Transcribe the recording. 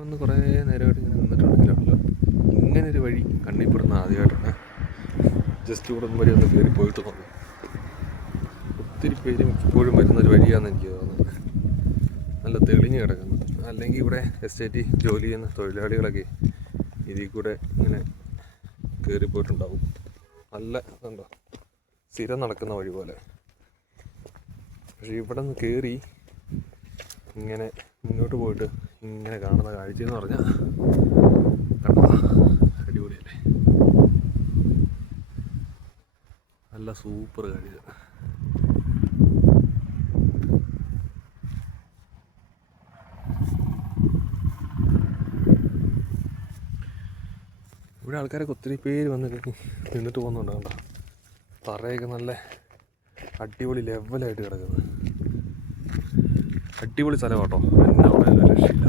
വന്ന് കുറേ നേരമായിട്ട് ഇങ്ങനെ നിന്നിട്ടുണ്ടെങ്കിലല്ലോ ഇങ്ങനൊരു വഴി കണ്ണിപ്പെടുന്ന ആദ്യമായിട്ടാണ്. ജസ്റ്റ് ഇവിടെ വരെ ഒന്ന് കയറി പോയിട്ട് നോക്കും. ഒത്തിരി പേരും ഇപ്പോഴും വരുന്നൊരു വഴിയാണെന്ന് എനിക്ക് തോന്നുന്നത്. നല്ല തെളിഞ്ഞ് കിടക്കുന്നു. അല്ലെങ്കിൽ ഇവിടെ എസ്റ്റേറ്റ് ജോലി ചെയ്യുന്ന തൊഴിലാളികളൊക്കെ ഇതിൽ കൂടെ ഇങ്ങനെ കയറിപ്പോയിട്ടുണ്ടാവും. നല്ല ഇതുണ്ടോ, സ്ഥിരം നടക്കുന്ന വഴി പോലെ. പക്ഷേ ഇവിടെ നിന്ന് കയറി ഇങ്ങനെ മുന്നോട്ട് പോയിട്ട് ഇങ്ങനെ കാണുന്ന കാഴ്ചയെന്ന് പറഞ്ഞാൽ കണ്ടോ, അടിപൊളിയല്ലേ, നല്ല സൂപ്പർ കാഴ്ച. ഇവിടെ ആൾക്കാരൊക്കെ ഒത്തിരി പേര് വന്ന് നിന്നിട്ട് പോകുന്നുണ്ട്. കണ്ടോ, തറയൊക്കെ നല്ല അടിപൊളി ലെവലായിട്ട് കിടക്കുന്നത്. അടിപൊളി സ്ഥലം കേട്ടോ, എന്നാ പറയുന്നത്, രക്ഷയില്ല.